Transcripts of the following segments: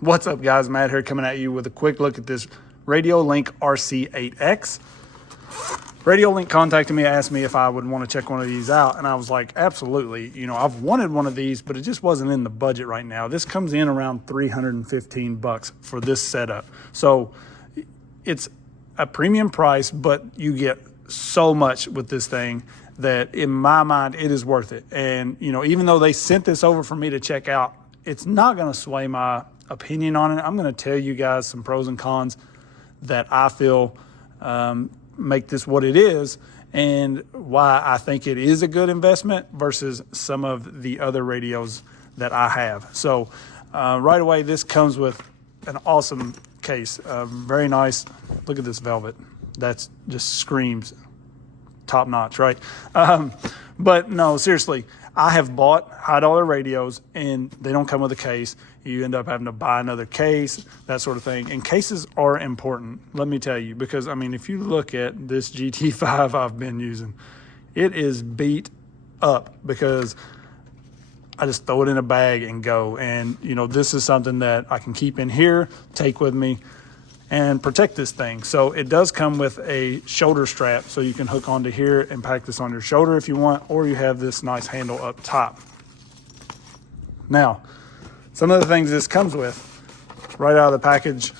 What's up, guys? Matt here, coming at you with a quick look at this Radiolink RC8X. Radiolink contacted me, asked me if I would want to check one of these out, and I was like, absolutely. You know, I've wanted one of these, but it just wasn't in the budget right now. This comes in around $315 for this setup. So it's a premium price, but you get so much with this thing that in my mind, it is worth it. And, you know, even though they sent this over for me to check out, it's not going to sway my opinion on it. I'm going to tell you guys some pros and cons that I feel make this what it is, and why I think it is a good investment versus some of the other radios that I have. So right away, this comes with an awesome case. Very nice. Look at this velvet. That's just screams top notch, right? But no, seriously, I have bought high dollar radios and they don't come with a case. You end up having to buy another case, that sort of thing. And cases are important, let me tell you, because I mean, if you look at this GT5 I've been using, it is beat up because I just throw it in a bag and go. And you know, this is something that I can keep in here, take with me, and protect this thing. So it does come with a shoulder strap, so you can hook onto here and pack this on your shoulder if you want, or you have this nice handle up top. Now, some of the things this comes with, right out of the package,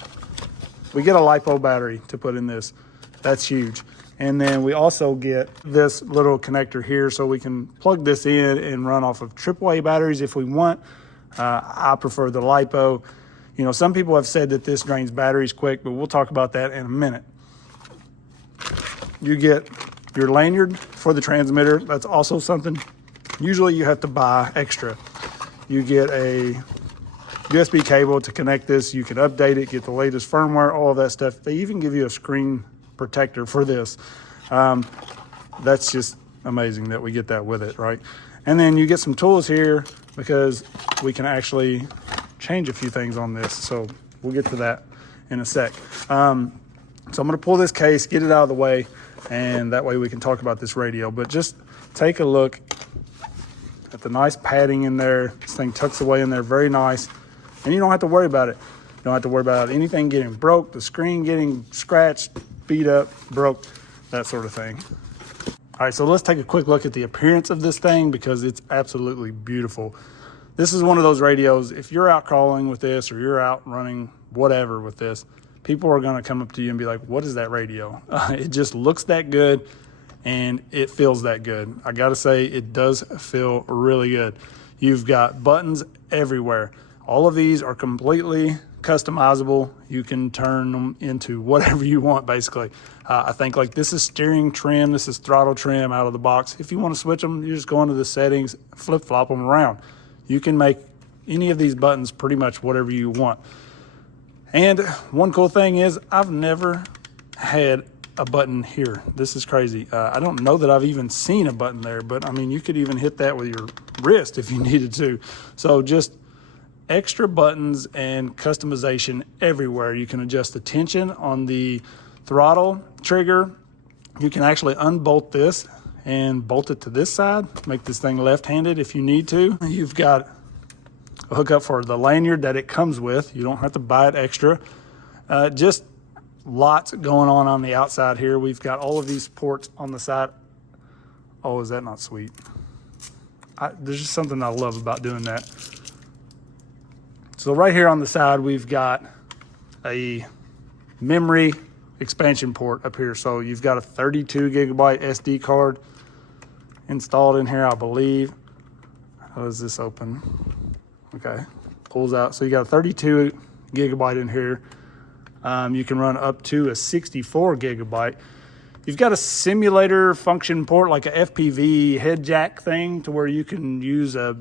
we get a LiPo battery to put in this. That's huge. And then we also get this little connector here, so we can plug this in and run off of AAA batteries if we want. I prefer the LiPo. You know, some people have said that this drains batteries quick, but we'll talk about that in a minute. You get your lanyard for the transmitter. That's also something usually you have to buy extra. You get a USB cable to connect this. You can update it, get the latest firmware, all of that stuff. They even give you a screen protector for this. That's just amazing that we get that with it, right? And then you get some tools here because we can actually change a few things on this. So we'll get to that in a sec. So I'm going to pull this case, get it out of the way, and that way we can talk about this radio. But just take a look at the nice padding in there. This thing tucks away in there very nice. And you don't have to worry about it. You don't have to worry about anything getting broke, the screen getting scratched, beat up, broke, that sort of thing. All right, so let's take a quick look at the appearance of this thing because it's absolutely beautiful. This is one of those radios, if you're out crawling with this or you're out running whatever with this, people are gonna come up to you and be like, what is that radio? It just looks that good and it feels that good. I gotta say, it does feel really good. You've got buttons everywhere. All of these are completely customizable. You can turn them into whatever you want, basically. I think like this is steering trim, this is throttle trim out of the box. If you want to switch them, you just go into the settings, flip-flop them around. You can make any of these buttons pretty much whatever you want. And one cool thing is I've never had a button here. This is crazy. I don't know that I've even seen a button there, but I mean, you could even hit that with your wrist if you needed to. So just extra buttons and customization everywhere. You can adjust the tension on the throttle trigger. You can actually unbolt this and bolt it to this side, make this thing left-handed if you need to. You've got a hookup for the lanyard that it comes with. You don't have to buy it extra. Just lots going on the outside here. We've got all of these ports on the side. Oh, is that not sweet? There's just something I love about doing that. So right here on the side, we've got a memory expansion port up here. So you've got a 32 gigabyte SD card installed in here, I believe. How does this open? Okay, pulls out. So you got a 32 gigabyte in here. You can run up to a 64 gigabyte. You've got a simulator function port, like a FPV head jack thing, to where you can use a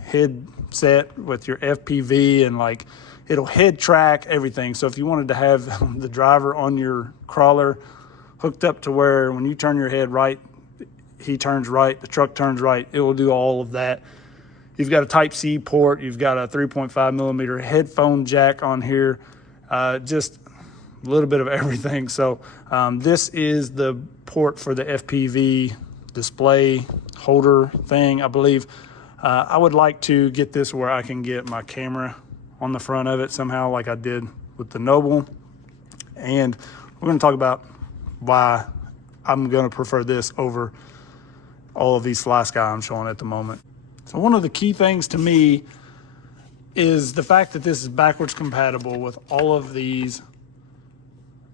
headset with your FPV and like it'll head track everything. So if you wanted to have the driver on your crawler hooked up to where when you turn your head right, he turns right, the truck turns right, it will do all of that. You've got a Type-C port, you've got a 3.5 millimeter headphone jack on here, just a little bit of everything. So this is the port for the FPV display holder thing, I believe. I would like to get this where I can get my camera on the front of it somehow, like I did with the Noble. And we're going to talk about why I'm going to prefer this over all of these Fly Sky I'm showing at the moment. So one of the key things to me is the fact that this is backwards compatible with all of these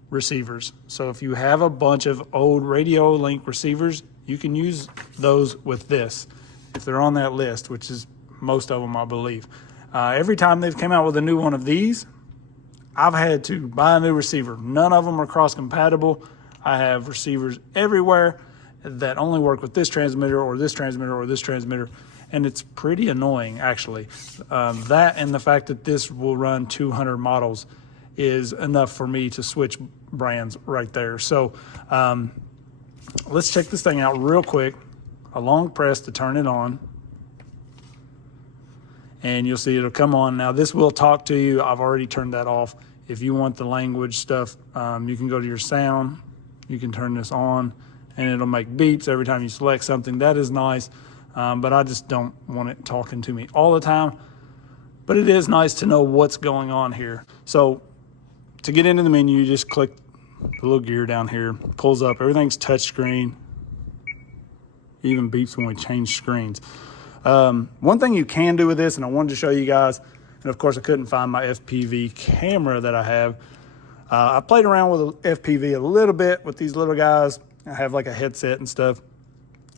receivers. So if you have a bunch of old Radiolink receivers, you can use those with this if they're on that list, which is most of them, I believe. Every time they've come out with a new one of these, I've had to buy a new receiver. None of them are cross compatible. I have receivers everywhere that only work with this transmitter or this transmitter or this transmitter, and it's pretty annoying, actually. That and the fact that this will run 200 models is enough for me to switch brands right there. So let's check this thing out real quick. A long press to turn it on, and you'll see it'll come on. Now this will talk to you. I've already turned that off. If you want the language stuff, you can go to your sound. You can turn this on, and it'll make beeps every time you select something. That is nice, but I just don't want it talking to me all the time. But it is nice to know what's going on here. So to get into the menu, you just click the little gear down here, pulls up, everything's touch screen. Even beeps when we change screens. One thing you can do with this, and I wanted to show you guys, and of course I couldn't find my FPV camera that I have. I played around with FPV a little bit with these little guys. I have like a headset and stuff.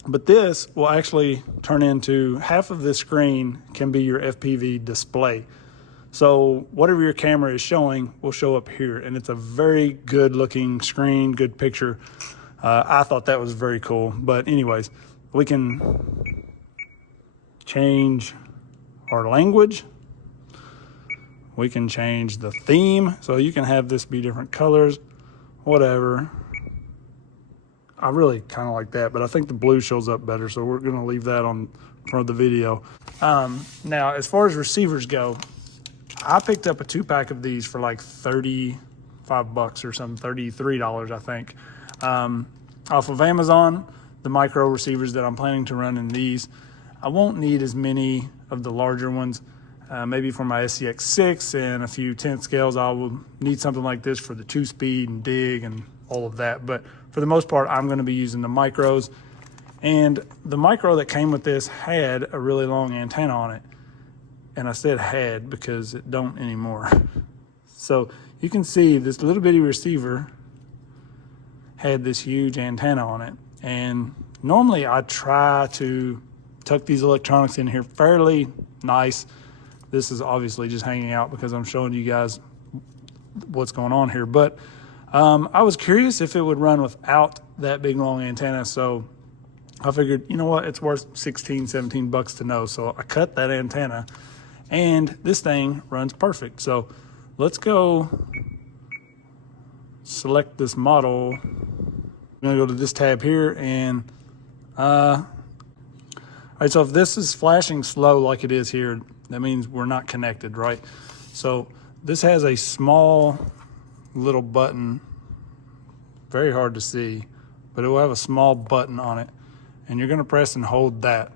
But this will actually turn into half of this screen can be your FPV display. So whatever your camera is showing will show up here, and it's a very good looking screen, good picture. I thought that was very cool. But anyways, we can change our language. We can change the theme. So you can have this be different colors, whatever. I really kind of like that, but I think the blue shows up better. So we're going to leave that on front of the video. Now, as far as receivers go, I picked up a 2-pack of these for like 35 bucks or something, $33, I think. Off of Amazon, the micro receivers that I'm planning to run in these. I won't need as many of the larger ones. Maybe for my FCX6 and a few 10th scales, I will need something like this for the 2-speed and dig and all of that. But for the most part, I'm going to be using the micros. And the micro that came with this had a really long antenna on it. And I said had because it don't anymore. So you can see this little bitty receiver had this huge antenna on it. And normally I try to tuck these electronics in here fairly nice. This is obviously just hanging out because I'm showing you guys what's going on here. But I was curious if it would run without that big long antenna. So I figured, you know what, it's worth 16, 17 bucks to know. So I cut that antenna, and this thing runs perfect. So let's go select this model. I'm gonna go to this tab here, and all right, so if this is flashing slow like it is here, that means we're not connected, right? So this has a small little button, very hard to see, but it will have a small button on it, and you're gonna press and hold that.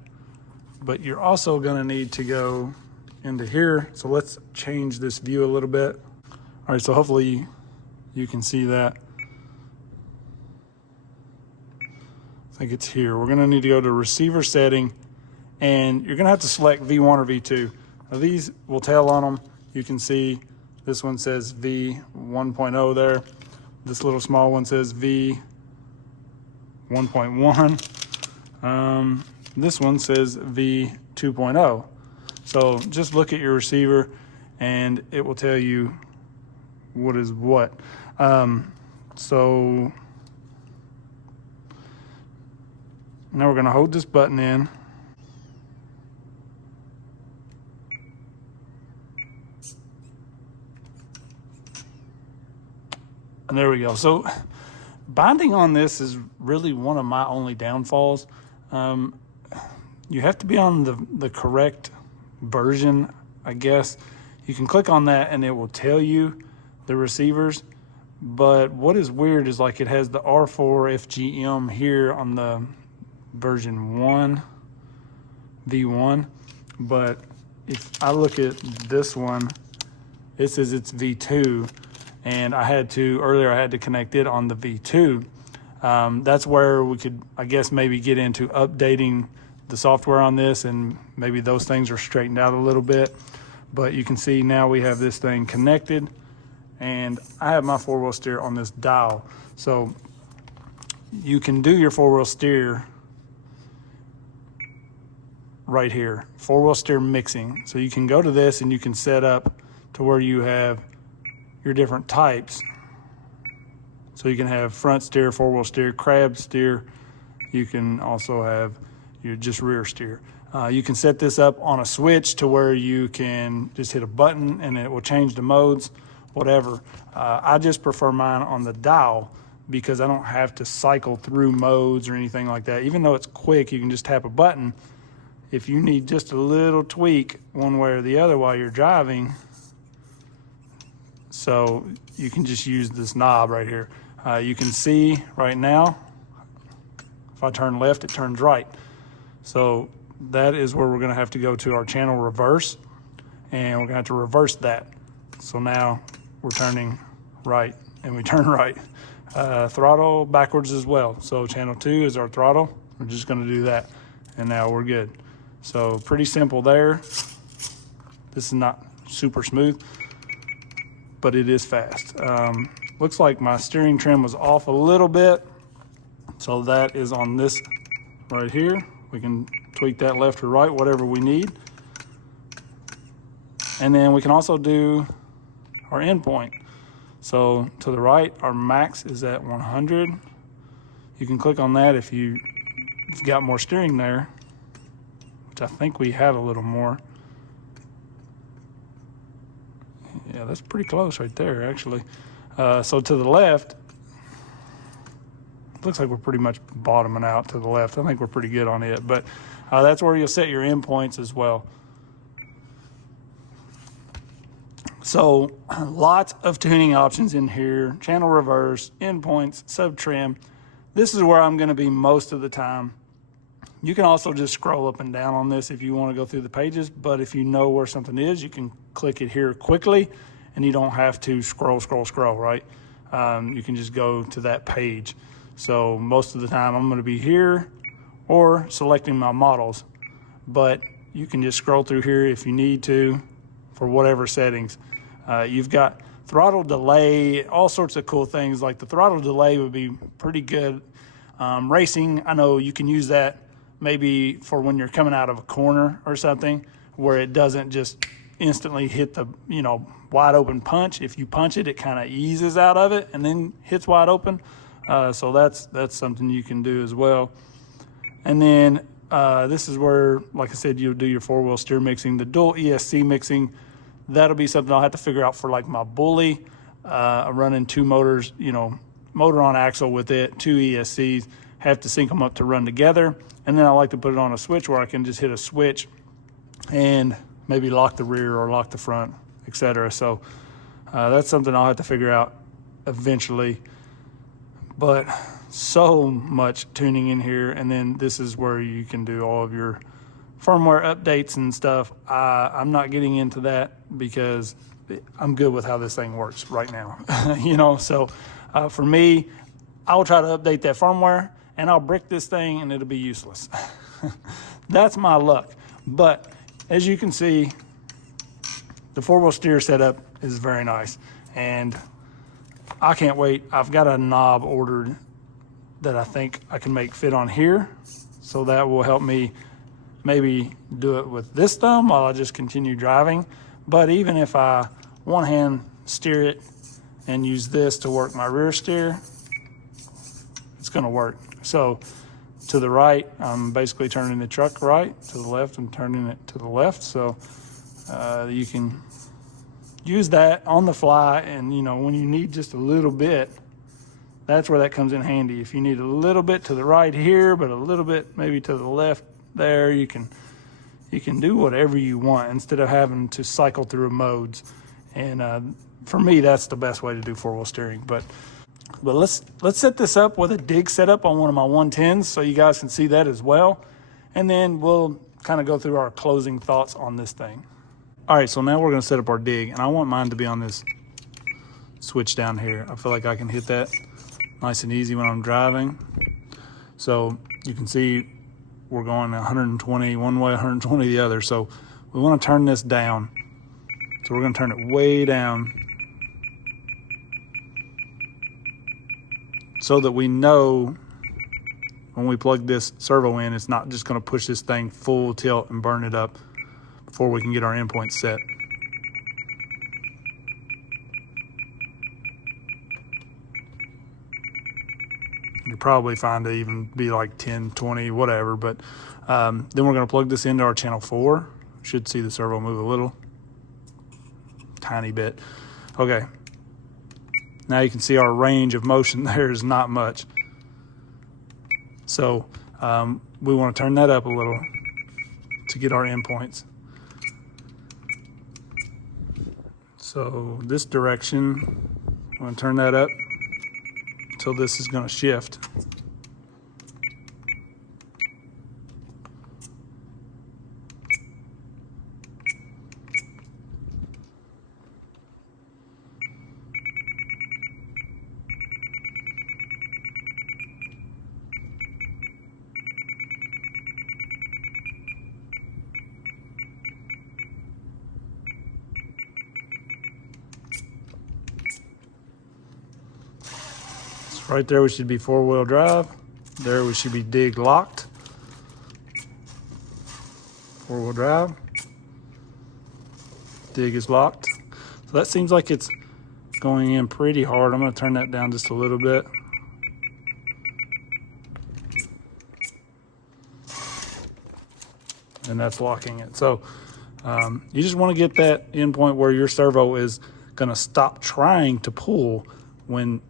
But you're also gonna need to go into here. So let's change this view a little bit. All right, so hopefully you can see that. I think it's here. We're gonna need to go to receiver setting, and you're gonna have to select V1 or V2. Now these will tell on them. You can see this one says V1.0 there. This little small one says V1.1. This one says V2.0. So just look at your receiver and it will tell you what is what. So now we're gonna hold this button in. And there we go. So binding on this is really one of my only downfalls. You have to be on the correct version, I guess. You can click on that and it will tell you the receivers. But what is weird is like it has the R4 FGM here on the version 1, V1. But if I look at this one, This is its V2, and earlier I had to connect it on the V2. That's where we could, I guess, maybe get into updating the software on this, and maybe those things are straightened out a little bit. But you can see now we have this thing connected, and I have my 4-wheel steer on this dial. So you can do your 4-wheel steer right here, 4-wheel steer mixing. So you can go to this and you can set up to where you have your different types. So you can have front steer, 4-wheel steer, crab steer. You can also have your just rear steer. You can set this up on a switch to where you can just hit a button and it will change the modes, whatever. I just prefer mine on the dial because I don't have to cycle through modes or anything like that. Even though it's quick, you can just tap a button. If you need just a little tweak one way or the other while you're driving, so you can just use this knob right here. You can see right now, if I turn left, it turns right. So that is where we're gonna have to go to our channel reverse, and we're gonna have to reverse that. So now we're turning right and we turn right. Throttle backwards as well. So channel 2 is our throttle. We're just gonna do that, and now we're good. So pretty simple there. This is not super smooth, but it is fast. Looks like my steering trim was off a little bit. So that is on this right here. We can tweak that left or right, whatever we need. And then we can also do our endpoint. So to the right, our max is at 100. You can click on that if you've got more steering there, which I think we have a little more. Yeah, that's pretty close right there, actually. So to the left, looks like we're pretty much bottoming out to the left. I think we're pretty good on it, but that's where you'll set your endpoints as well. So lots of tuning options in here: channel reverse, endpoints, sub trim. This is where I'm going to be most of the time. You can also just scroll up and down on this if you want to go through the pages, but if you know where something is, you can click it here quickly and you don't have to scroll, right? You can just go to that page. So most of the time I'm going to be here or selecting my models, but you can just scroll through here if you need to for whatever settings. You've got throttle delay, all sorts of cool things. Like the throttle delay would be pretty good. Racing, I know you can use that maybe for when you're coming out of a corner or something where it doesn't just instantly hit the, wide open punch. If you punch it, it kind of eases out of it and then hits wide open. So that's something you can do as well. And then this is where, like I said, you'll do your 4-wheel steer mixing, the dual ESC mixing. That'll be something I'll have to figure out for like my bully. I'm running 2 motors, motor on axle with it, 2 ESCs, have to sync them up to run together. And then I like to put it on a switch where I can just hit a switch and maybe lock the rear or lock the front, etc. So that's something I'll have to figure out eventually. But so much tuning in here. And then this is where you can do all of your firmware updates and stuff. I'm not getting into that because I'm good with how this thing works right now. So for me, I'll try to update that firmware and I'll brick this thing and it'll be useless. That's my luck. But as you can see, the 4-wheel steer setup is very nice, and I can't wait. I've got a knob ordered that I think I can make fit on here, so that will help me maybe do it with this thumb while I just continue driving. But even if I one hand steer it and use this to work my rear steer, it's going to work. So to the right, I'm basically turning the truck right. To the left, I'm turning it to the left. So you can use that on the fly, and when you need just a little bit, that's where that comes in handy. If you need a little bit to the right here, but a little bit maybe to the left there, you can do whatever you want instead of having to cycle through modes. And for me, that's the best way to do 4-wheel steering. But let's set this up with a dig setup on one of my 110s so you guys can see that as well. And then we'll kind of go through our closing thoughts on this thing. All right, so now we're gonna set up our dig, and I want mine to be on this switch down here. I feel like I can hit that nice and easy when I'm driving. So you can see we're going 120 one way, 120 the other. So we want to turn this down. So we're going to turn it way down so that we know when we plug this servo in, it's not just going to push this thing full tilt and burn it up before we can get our endpoint set. You'll probably find it even be like 10, 20, whatever. But then we're going to plug this into our channel 4. Should see the servo move a little, tiny bit. Okay. Now you can see our range of motion there is not much. So we want to turn that up a little to get our endpoints. So this direction, I'm going to turn that up until this is going to shift. Right there we should be 4-wheel drive. There we should be dig locked. 4-wheel drive. Dig is locked. So that seems like it's going in pretty hard. I'm going to turn that down just a little bit. And that's locking it. So you just want to get that endpoint where your servo is going to stop trying to pull when,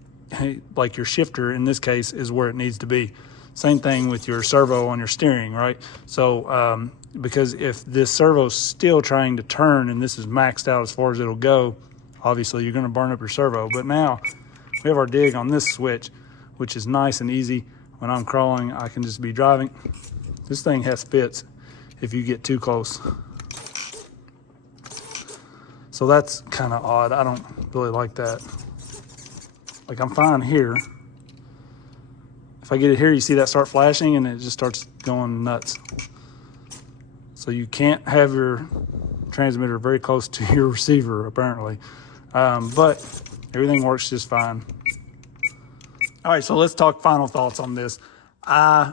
like your shifter in this case, is where it needs to be. Same thing with your servo on your steering, right? So because if this servo's still trying to turn and this is maxed out as far as it'll go, obviously you're going to burn up your servo. But now we have our dig on this switch, which is nice and easy. When I'm crawling, I can just be driving. This thing has fits if you get too close. So that's kind of odd. I don't really like that. Like, I'm fine here. If I get it here, you see that start flashing and it just starts going nuts. So you can't have your transmitter very close to your receiver, apparently. But everything works just fine. All right, so let's talk final thoughts on this. I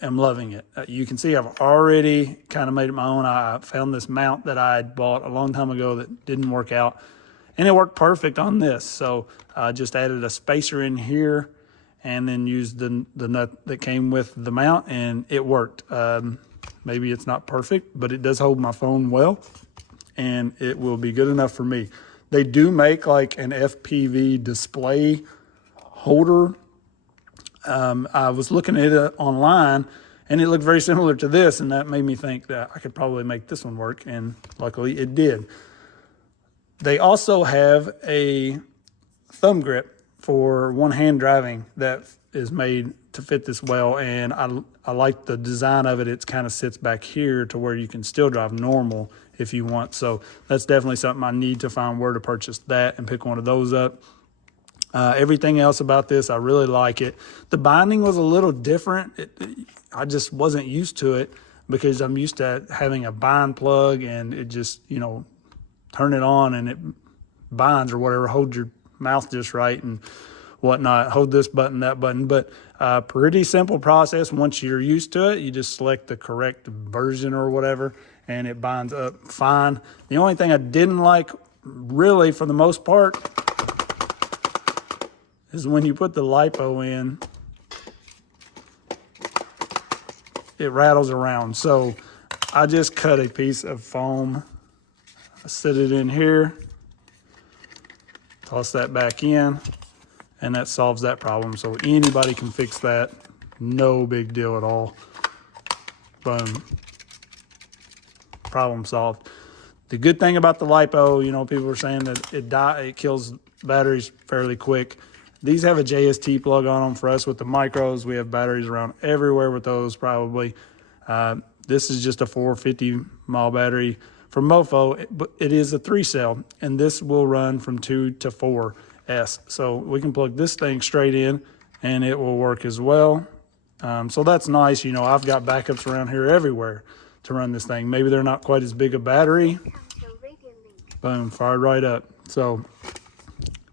am loving it. You can see I've already kind of made it my own. I found this mount that I had bought a long time ago that didn't work out, and it worked perfect on this. So I just added a spacer in here and then used the nut that came with the mount, and it worked. Maybe it's not perfect, but it does hold my phone well, and it will be good enough for me. They do make like an FPV display holder. I was looking at it online, and it looked very similar to this, and that made me think that I could probably make this one work, and luckily it did. They also have a thumb grip for one-hand driving that is made to fit this well, and I like the design of it. It kind of sits back here to where you can still drive normal if you want. So that's definitely something I need to find where to purchase that and pick one of those up. Everything else about this, I really like it. The binding was a little different. I just wasn't used to it because I'm used to having a bind plug and it just, you know, turn it on and it binds or whatever, hold your mouth just right and whatnot, hold this button, that button. But pretty simple process. Once you're used to it, you just select the correct version or whatever and it binds up fine. The only thing I didn't like, really, for the most part, is when you put the lipo in, it rattles around. So I just cut a piece of foam. I set it in here, toss that back in, and that solves that problem. So anybody can fix that. No big deal at all. Boom. Problem solved. The good thing about the lipo, you know, people are saying that it kills batteries fairly quick. These have a JST plug on them. For us with the micros, we have batteries around everywhere with those probably. This is just a 450 mile battery, For MoFo, it is a 3-cell, and this will run from 2 to 4S. So we can plug this thing straight in, and it will work as well. So that's nice. You know, I've got backups around here everywhere to run this thing. Maybe they're not quite as big a battery. Boom, fired right up. So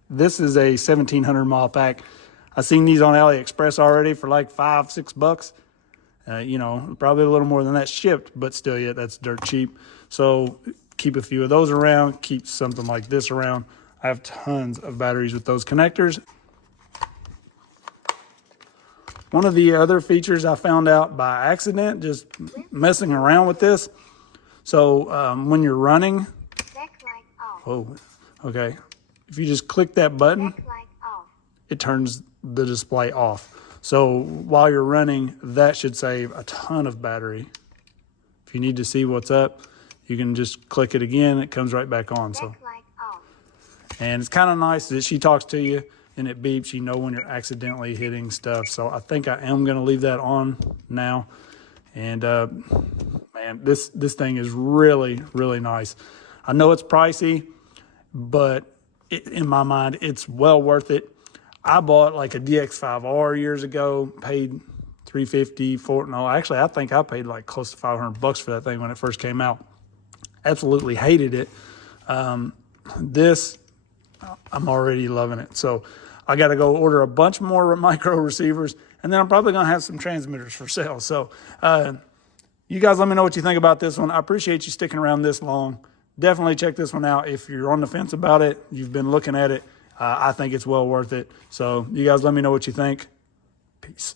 this is a 1,700 mile pack. I've seen these on AliExpress already for like $5-6. You know, probably a little more than that shipped, but still, yeah, that's dirt cheap. So keep a few of those around, keep something like this around. I have tons of batteries with those connectors. One of the other features I found out by accident, just messing around with this. So when you're running, oh, okay. If you just click that button, it turns the display off. So while you're running, that should save a ton of battery. If you need to see what's up, you can just click it again. It comes right back on. So, and it's kind of nice that she talks to you and it beeps. You know when you're accidentally hitting stuff. So I think I am going to leave that on now. And man, this thing is really, really nice. I know it's pricey, but in my mind, it's well worth it. I bought like a DX5R years ago, paid $350 for it. No, actually, I think I paid like close to $500 for that thing when it first came out. Absolutely hated it. This, I'm already loving it. So I got to go order a bunch more micro receivers, and then I'm probably going to have some transmitters for sale. So you guys let me know what you think about this one. I appreciate you sticking around this long. Definitely check this one out. If you're on the fence about it, you've been looking at it, I think it's well worth it. So you guys let me know what you think. Peace.